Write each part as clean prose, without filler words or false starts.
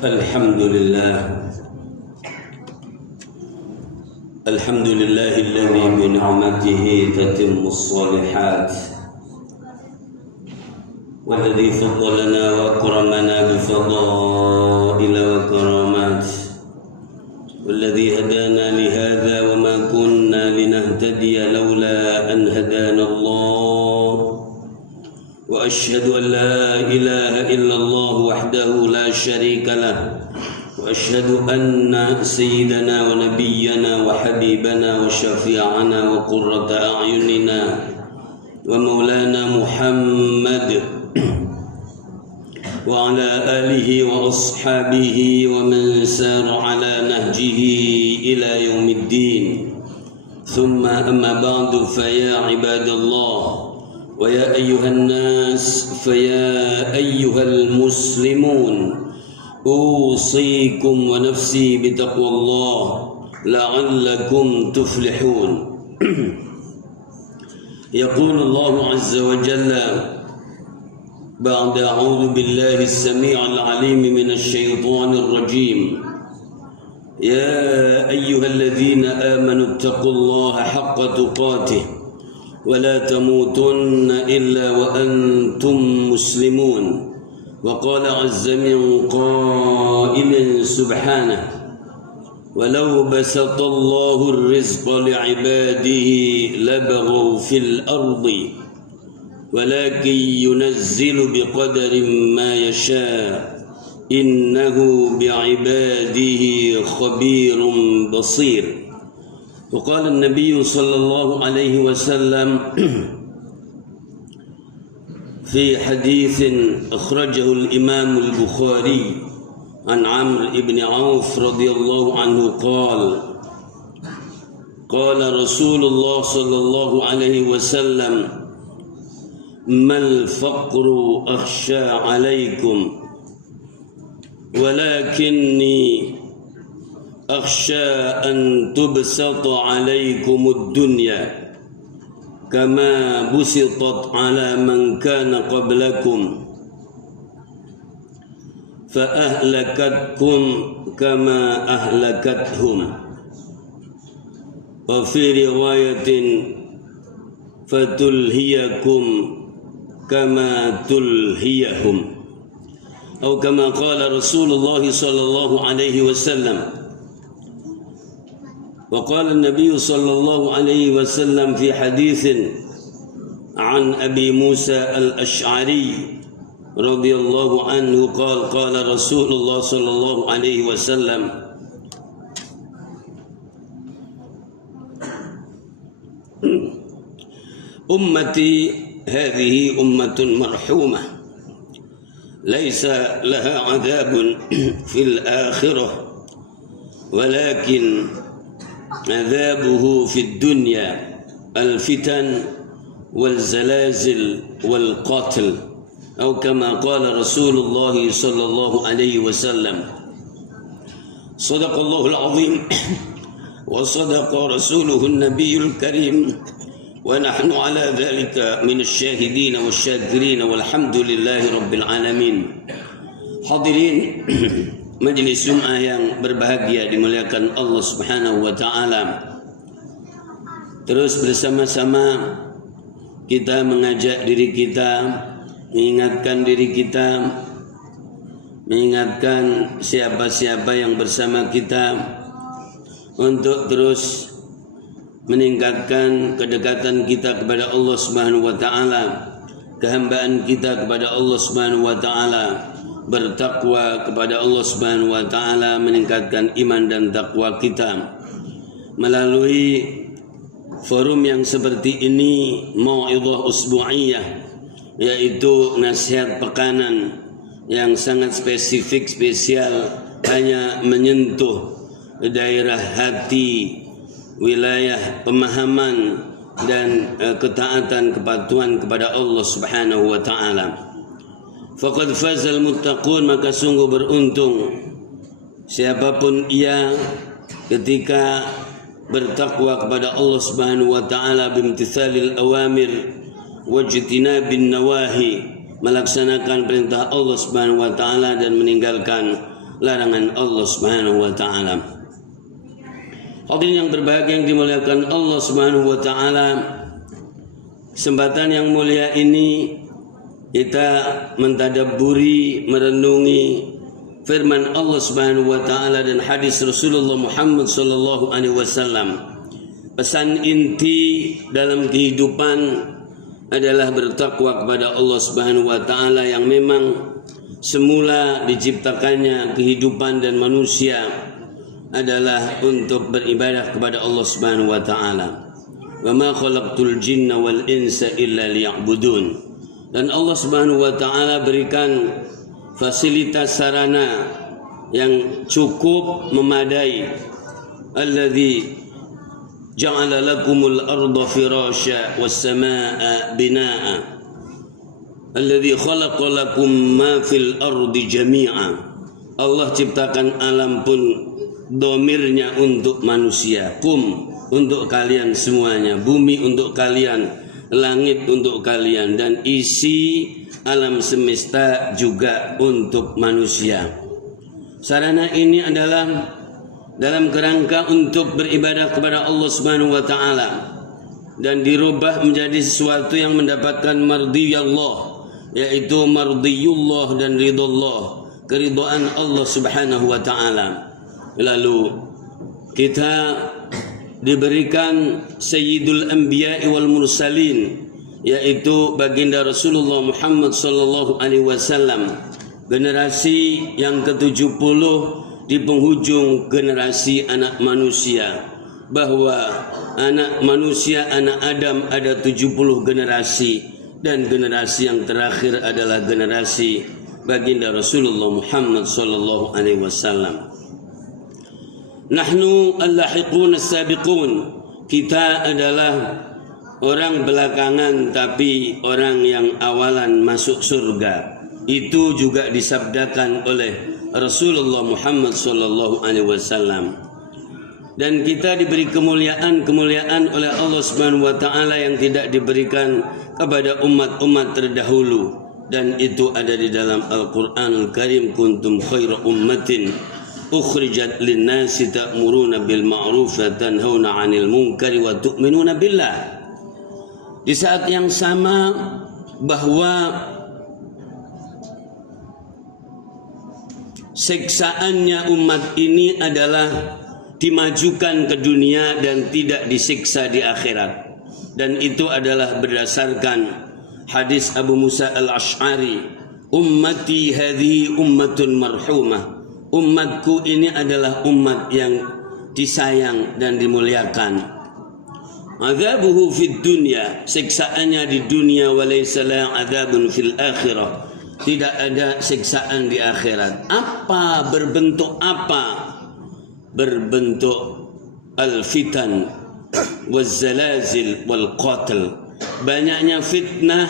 الحمد لله الذي بنعمته تتم الصالحات، والذي فضلنا وأكرمنا بفضائل وكرامات، والذي هدانا لهذا وما كنا لنهتدي لولا أن هدانا الله، وأشهد أن لا إله إلا الله وحده لا شريك له، وأشهد أن سيدنا ونبينا وحبيبنا وشفيعنا وقرة أعيننا ومولانا محمد وعلى آله وأصحابه ومن سار على نهجه إلى يوم الدين. ثم أما بعد، فيا عباد الله ويا أيها الناس، فيا أيها المسلمون، أوصيكم ونفسي بتقوى الله لعلكم تفلحون. يقول الله عز وجل بعد أعوذ بالله السميع العليم من الشيطان الرجيم: يا أيها الذين آمنوا اتقوا الله حق تقاته ولا تموتن إلا وأنتم مسلمون. وقال عز من قائل سبحانه: ولو بسط الله الرزق لعباده لبغوا في الأرض ولكن ينزل بقدر ما يشاء إنه بعباده خبير بصير. وقال النبي صلى الله عليه وسلم في حديث أخرجه الإمام البخاري عن عمرو بن عوف رضي الله عنه قال رسول الله صلى الله عليه وسلم: ما الفقر أخشى عليكم ولكني أخشى أن تبسط عليكم الدنيا كما بسطت على من كان قبلكم فأهلكتكم كما أهلكتهم، وفي رواية فتلهيكم كما تلهيهم، أو كما قال رسول الله صلى الله عليه وسلم. وقال النبي صلى الله عليه وسلم في حديث عن أبي موسى الأشعري رضي الله عنه قال رسول الله صلى الله عليه وسلم: أمتي هذه أمة مرحومة ليس لها عذاب في الآخرة ولكن عذابه في الدنيا الفتن والزلازل والقتل، أو كما قال رسول الله صلى الله عليه وسلم. صدق الله العظيم وصدق رسوله النبي الكريم، ونحن على ذلك من الشاهدين والشاكرين والحمد لله رب العالمين. Hadirin Majelis Jum'ah yang berbahagia, dimuliakan Allah Subhanahu wa taala. Terus bersama-sama kita mengajak diri kita, mengingatkan diri kita, mengingatkan siapa-siapa yang bersama kita untuk terus meningkatkan kedekatan kita kepada Allah Subhanahu wa taala, kehambaan kita kepada Allah Subhanahu wa taala, bertakwa kepada Allah Subhanahu wa taala, meningkatkan iman dan takwa kita melalui forum yang seperti ini, mau'izah usbu'iyah, yaitu nasihat pekanan yang sangat spesial, hanya menyentuh daerah hati, wilayah pemahaman dan ketaatan, kepatuhan kepada Allah Subhanahu wa taala. Faqad fazal muttaqun, maka sungguh beruntung siapapun ia ketika bertakwa kepada Allah Subhanahu wa taala bimtithalil awamir wajtinabin nawahi, melaksanakan perintah Allah Subhanahu wa taala dan meninggalkan larangan Allah Subhanahu wa taala. Hadirin yang berbahagia yang dimuliakan Allah Subhanahu wa taala, kesempatan yang mulia ini kita mentadabburi, merenungi firman Allah Subhanahu wa taala dan hadis Rasulullah Muhammad sallallahu alaihi wasallam. Pesan inti dalam kehidupan adalah bertakwa kepada Allah Subhanahu wa taala yang memang semula diciptakannya kehidupan dan manusia adalah untuk beribadah kepada Allah Subhanahu wa taala. Wa ma khalaqtul jinna wal insa illa liya'budun. Dan Allah Subhanahu wa taala berikan fasilitas sarana yang cukup memadai. Alladzi ja'ala lakumul arda firasya was samaa'a binaa'a alladzi khalaqa lakum ma fil ardi jami'a. Allah ciptakan alam pun domirnya untuk manusia. Kum untuk kalian semuanya, bumi untuk kalian, langit untuk kalian, dan isi alam semesta juga untuk manusia. Sarana ini adalah dalam kerangka untuk beribadah kepada Allah Subhanahu wa taala dan dirubah menjadi sesuatu yang mendapatkan mardiyallah, yaitu mardiyullah dan ridullah, keridhaan Allah Subhanahu wa taala. Lalu kita diberikan sayyidul anbiya'i wal mursalin, yaitu baginda Rasulullah Muhammad sallallahu alaihi wasallam, generasi yang ke-70 di penghujung generasi anak manusia, bahwa anak manusia, anak Adam ada 70 generasi, dan generasi yang terakhir adalah generasi baginda Rasulullah Muhammad sallallahu alaihi wasallam. Nahnu al-lahiqun as-sabiqun, kita adalah orang belakangan tapi orang yang awalan masuk surga. Itu juga disabdakan oleh Rasulullah Muhammad sallallahu alaihi wasallam. Dan kita diberi kemuliaan oleh Allah Subhanahu wa taala yang tidak diberikan kepada umat-umat terdahulu, dan itu ada di dalam Al-Qur'anul Karim. Kuntum khaira ummatin ukhrijat lin-nasi ta'muruna bil ma'ruf wa tanhauna 'anil munkari wa tu'minuna billah. Di saat yang sama bahwa siksaannya umat ini adalah dimajukan ke dunia dan tidak disiksa di akhirat. Dan itu adalah berdasarkan hadis Abu Musa al-Ash'ari, ummati hadhi ummatun marhumah, umatku ini adalah umat yang disayang dan dimuliakan. Adzabuhu fid dunya, siksaannya di dunia, walaysa la adzabun fil akhirah, tidak ada siksaan di akhirat. Apa? Berbentuk apa? Berbentuk al-fitan waz-zalazil wal qatl. Banyaknya fitnah,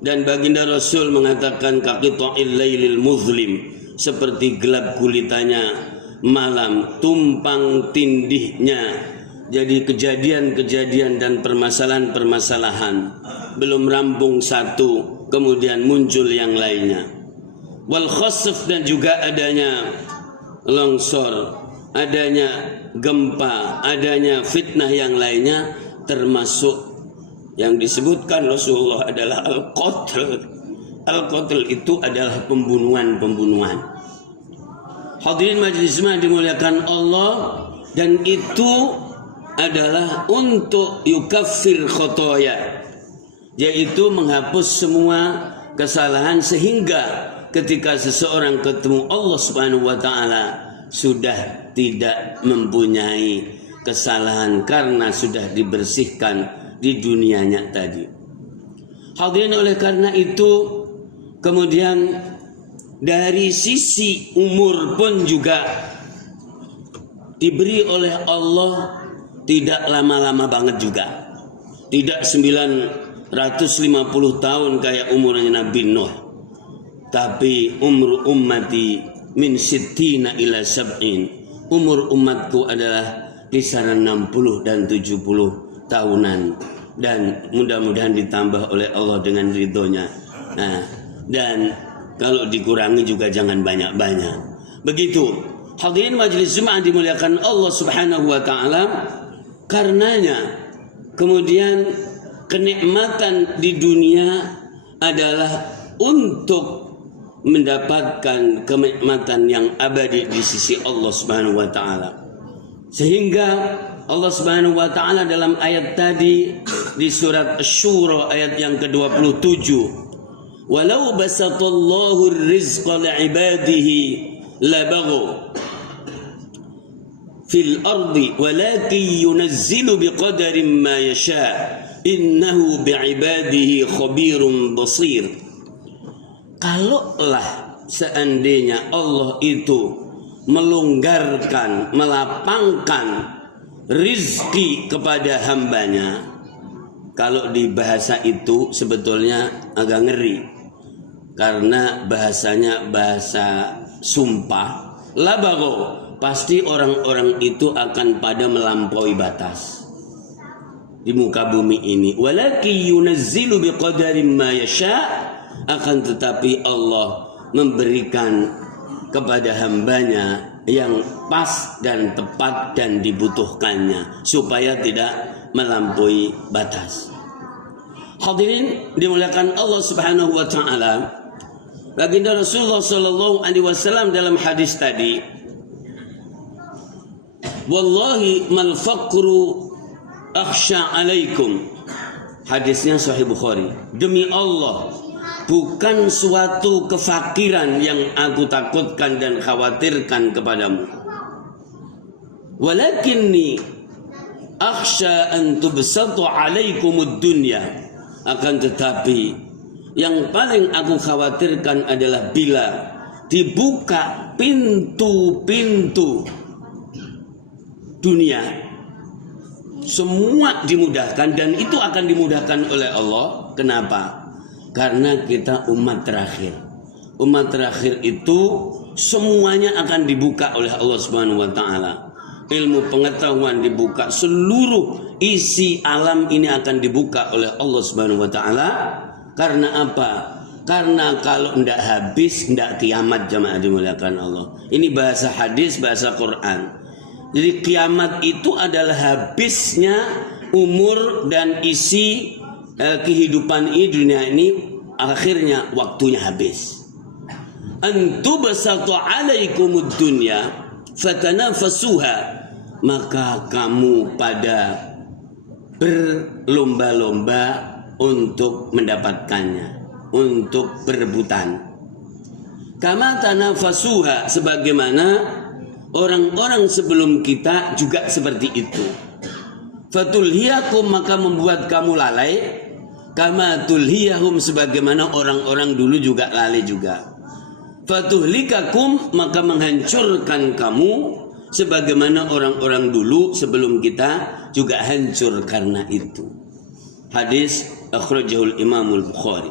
dan baginda Rasul mengatakan kaqita'il lailil muzlim, seperti gelap gulitanya malam, tumpang tindihnya. Jadi kejadian-kejadian dan permasalahan-permasalahan belum rampung satu, kemudian muncul yang lainnya. Wal khasf, dan juga adanya longsor, adanya gempa, adanya fitnah yang lainnya, termasuk yang disebutkan Rasulullah adalah al-qatl. Al-qatl itu adalah pembunuhan-pembunuhan. Hadirin majelis dimuliakan Allah, dan itu adalah untuk yukaffir khotoya, yaitu menghapus semua kesalahan, sehingga ketika seseorang ketemu Allah Subhanahu wa taala sudah tidak mempunyai kesalahan karena sudah dibersihkan di dunianya tadi. Hadirin, oleh karena itu kemudian dari sisi umur pun juga diberi oleh Allah tidak lama-lama banget juga. Tidak 950 tahun kayak umurnya Nabi Nuh, tapi umur ummati min sittina ila sab'in. Umur umatku adalah kisaran 60 dan 70 tahunan, dan mudah-mudahan ditambah oleh Allah dengan ridhonya. Nah, dan kalau dikurangi juga jangan banyak-banyak. Begitu. Hadirin majelis Jumat dimuliakan Allah Subhanahu wa taala, karenanya kemudian kenikmatan di dunia adalah untuk mendapatkan kenikmatan yang abadi di sisi Allah Subhanahu wa taala. Sehingga Allah Subhanahu wa taala dalam ayat tadi di surat Asy-Syura ayat yang ke-27, walau basatallahu ar-rizqa li'ibadihi labaghu fil ardi walakin yunazzilu biqadarin ma yasha innahu bi'ibadihi khabirun basir. Kalaulah seandainya Allah itu melonggarkan, melapangkan rizki kepada hambanya, kalau di bahasa itu sebetulnya agak ngeri, karena bahasanya bahasa sumpah. Labago, pasti orang-orang itu akan pada melampaui batas di muka bumi ini. Walaki yunazzilu biqadarin ma yasha, akan tetapi Allah memberikan kepada hambanya yang pas dan tepat dan dibutuhkannya supaya tidak melampaui batas. Hadirin dimuliakan Allah Subhanahu wa taala, baginda Rasulullah sallallahu alaihi wasallam dalam hadis tadi, wallahi mal faqru akhsha alaikum, hadisnya Sahih Bukhari, demi Allah bukan suatu kefakiran yang aku takutkan dan khawatirkan kepadamu, walakinni akhsha an tubsatu alaikumud dunya, akan tetapi yang paling aku khawatirkan adalah bila dibuka pintu-pintu dunia, semua dimudahkan, dan itu akan dimudahkan oleh Allah. Kenapa? Karena kita umat terakhir. Umat terakhir itu semuanya akan dibuka oleh Allah Subhanahu wa taala. Ilmu pengetahuan dibuka, seluruh isi alam ini akan dibuka oleh Allah Subhanahu wa taala. Karena apa? Karena kalau tidak habis, tidak kiamat, jamaah dimuliakan Allah. Ini bahasa hadis, bahasa Quran. Jadi kiamat itu adalah habisnya umur dan isi kehidupan ini, dunia ini, akhirnya waktunya habis. Antu basatu alaikumud dunya fatanafasuha, maka kamu pada berlomba-lomba untuk mendapatkannya, untuk berebutan. Kama tanafasuha, sebagaimana orang-orang sebelum kita juga seperti itu. Fatulhiyakum, maka membuat kamu lalai. Kama tulhiyahum, sebagaimana orang-orang dulu juga lalai juga. Fatuhlikakum, maka menghancurkan kamu sebagaimana orang-orang dulu sebelum kita juga hancur karena itu. Hadis akhrajahul Imamul Bukhari.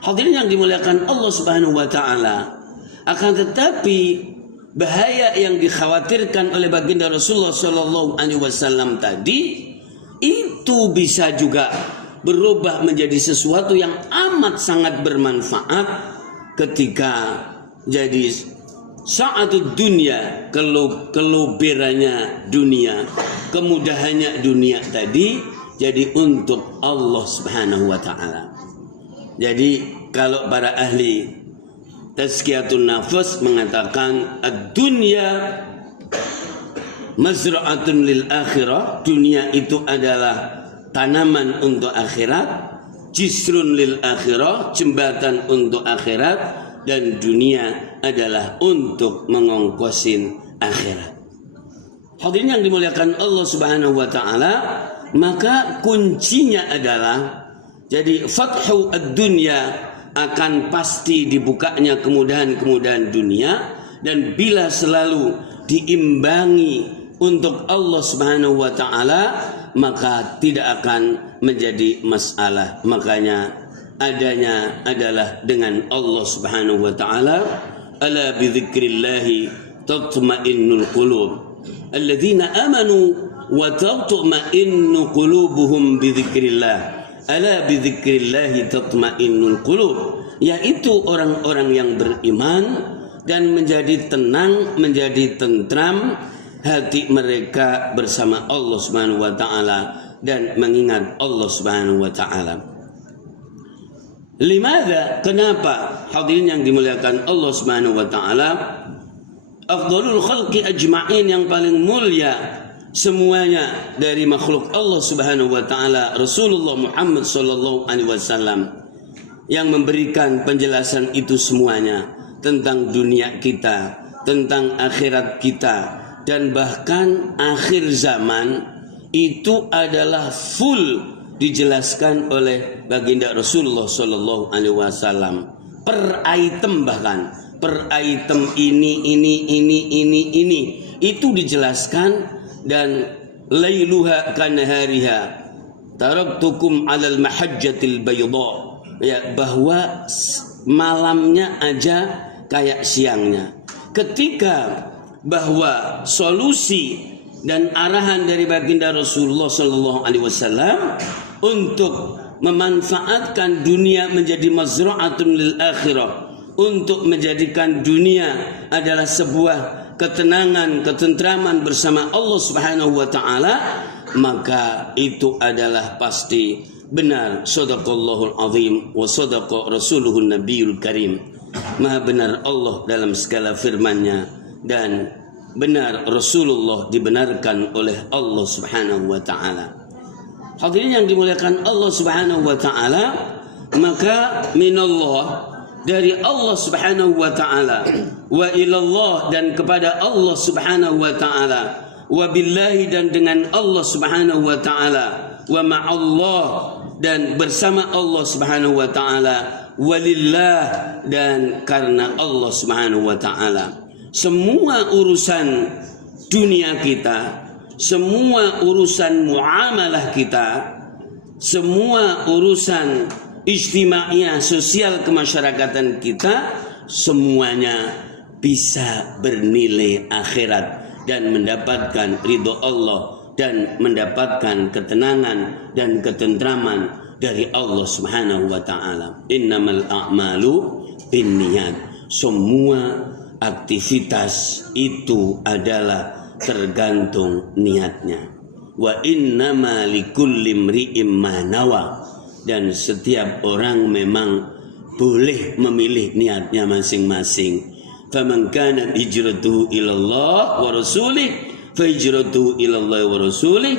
Hadirin yang dimuliakan Allah Subhanahu wa taala, akan tetapi bahaya yang dikhawatirkan oleh baginda Rasulullah sallallahu alaihi wasallam tadi itu bisa juga berubah menjadi sesuatu yang amat sangat bermanfaat ketika jadi sa'atud dunia, keluberannya dunia, kemudahannya dunia tadi jadi untuk Allah Subhanahu wa taala. Jadi kalau para ahli tazkiyatun nafas mengatakan ad-dunya mazra'atun lil akhirah, dunia itu adalah tanaman untuk akhirat, jisrun lil akhirah, jembatan untuk akhirat, dan dunia adalah untuk mengongkosin akhirat. Hadirin yang dimuliakan Allah Subhanahu wa taala, maka kuncinya adalah jadi fathu ad-dunya, akan pasti dibukanya kemudahan-kemudahan dunia, dan bila selalu diimbangi untuk Allah Subhanahu wa taala, maka tidak akan menjadi masalah. Makanya adanya adalah dengan Allah Subhanahu wa taala. Ala bi dzikrillahi tatma'innul qulub. Alladzina amanu wa tatma'innu qulubuhum bi dzikrillah. Ala bi dzikrillahi tatma'innul qulub. Yaitu orang-orang yang beriman, dan menjadi tenang, menjadi tentram hati mereka bersama Allah Subhanahu wa taala dan mengingat Allah Subhanahu wa taala. Limadha? Kenapa? Hadirin yang dimuliakan Allah Subhanahu wa taala, afdhalul khalqi ajma'in, yang paling mulia semuanya dari makhluk Allah Subhanahu wa taala, Rasulullah Muhammad sallallahu alaihi wasallam, yang memberikan penjelasan itu semuanya tentang dunia kita, tentang akhirat kita, dan bahkan akhir zaman itu adalah full dijelaskan oleh baginda Rasulullah sallallahu alaihi wasallam per item, bahkan per item ini itu dijelaskan. Dan lailuha kanahariha taraktukum alal mahajjatil bayda, ya, bahwa malamnya aja kayak siangnya. Ketika bahwa solusi dan arahan dari baginda Rasulullah sallallahu alaihi wasallam untuk memanfaatkan dunia menjadi mazra'atun lil akhirah, untuk menjadikan dunia adalah sebuah ketenangan, ketentraman bersama Allah Subhanahu wa taala, maka itu adalah pasti benar. Shadaqallahul azim wa shadaqa rasuluhun nabiyul karim. Maha benar Allah dalam segala firman-Nya, dan benar Rasulullah dibenarkan oleh Allah Subhanahu wa taala. Hadirin yang dimuliakan Allah Subhanahu wa taala, maka minallah, dari Allah Subhanahu wa taala, wa ilallah, dan kepada Allah Subhanahu wa taala, wa billahi, dan dengan Allah Subhanahu wa taala, wa ma'allah, dan bersama Allah Subhanahu wa taala, walillah, dan karena Allah Subhanahu wa taala. Semua urusan dunia kita, semua urusan muamalah kita, semua urusan ijtimaiyah, sosial kemasyarakatan kita, semuanya bisa bernilai akhirat dan mendapatkan ridho Allah dan mendapatkan ketenangan dan ketentraman dari Allah Subhanahu wa taala. Innamal a'malu binniyat. Semua aktivitas itu adalah tergantung niatnya. Wa innama likulli imri'in ma nawa. Dan setiap orang memang boleh memilih niatnya masing-masing. Faman kanat hijratuhu ilallah wa rasulih fa hijratuhu ilallah wa rasulih.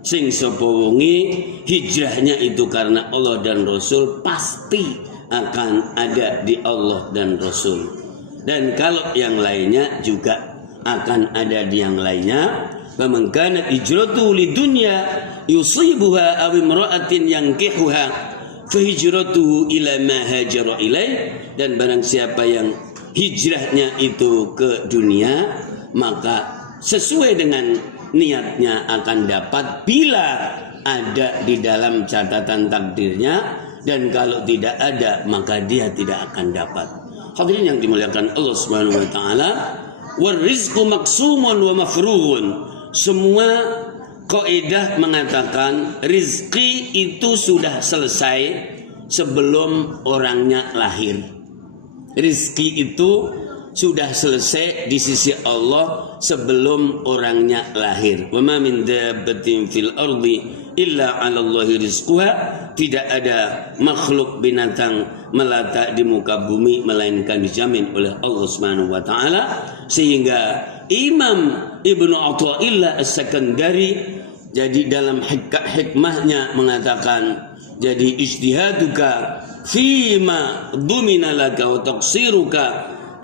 Sing sapa wonge hijrahnya itu karena Allah dan Rasul, pasti akan ada di Allah dan Rasul. Dan kalau yang lainnya juga akan ada di yang lainnya. Faman kanat hijratuhu lidunya yusibuha aw imra'atin yankihuha fa hijratuhu ila ma hajara ilaih. Dan barang siapa yang hijrahnya itu ke dunia, maka sesuai dengan niatnya akan dapat bila ada di dalam catatan takdirnya, dan kalau tidak ada maka dia tidak akan dapat. Hadirin yang dimuliakan Allah Subhanahu wa taala, war rizqu maqsumun wa mafrughun. Semua kaidah mengatakan rizki itu sudah selesai sebelum orangnya lahir. Rizki itu sudah selesai di sisi Allah sebelum orangnya lahir. Wa ma min dabbatin fil ardi illa 'ala Allahi rizquha. Tidak ada makhluk binatang melata di muka bumi melainkan dijamin oleh Allah Subhanahu wa taala. Sehingga Imam Ibnu Athaillah As-Sakandari jadi dalam hikmahnya mengatakan, jadi ijtihaduka fima dumina laka wa taqsiruka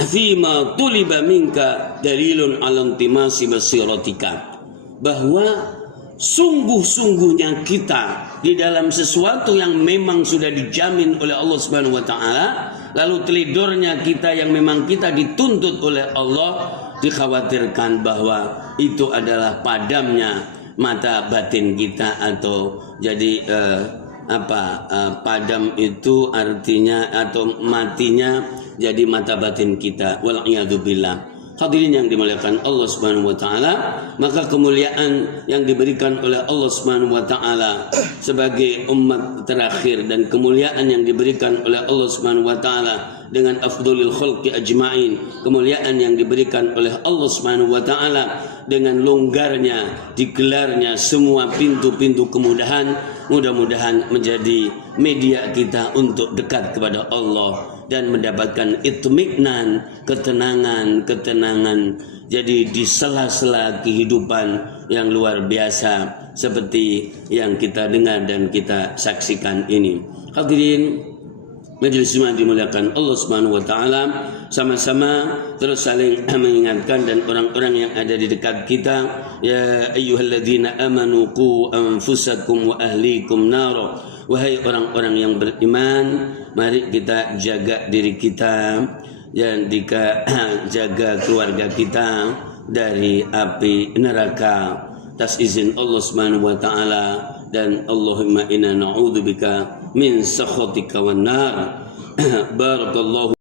fima tuliba minka dalilun ala intimasi basiratika. Bahwa sungguh-sungguhnya kita di dalam sesuatu yang memang sudah dijamin oleh Allah Subhanahu wa taala, lalu telidornya kita yang memang kita dituntut oleh Allah, dikhawatirkan bahwa itu adalah padamnya mata batin kita, atau jadi padam itu artinya atau matinya jadi mata batin kita, wal iyadu billah. Hadirin yang dimuliakan Allah Subhanahu wa taala, maka kemuliaan yang diberikan oleh Allah Subhanahu wa taala sebagai umat terakhir dan kemuliaan yang diberikan oleh Allah Subhanahu wa taala dengan afdhalil khalqi ajmain, kemuliaan yang diberikan oleh Allah Subhanahu wa taala dengan longgarnya digelarnya semua pintu-pintu kemudahan, mudah-mudahan menjadi media kita untuk dekat kepada Allah dan mendapatkan itminan, ketenangan. Jadi di sela-sela kehidupan yang luar biasa seperti yang kita dengar dan kita saksikan ini. Hadirin majelis yang dimuliakan Allah Subhanahu wa taala, sama-sama terus saling mengingatkan dan orang-orang yang ada di dekat kita, ya ayyuhalladzina amanu qu anfusakum wa ahlikum nara. Wahai orang-orang yang beriman, mari kita jaga diri kita dan jaga keluarga kita dari api neraka atas izin Allah Subhanahu wa taala, dan Allahumma inna na'udzubika min sakhatika wan nar. Barakallahu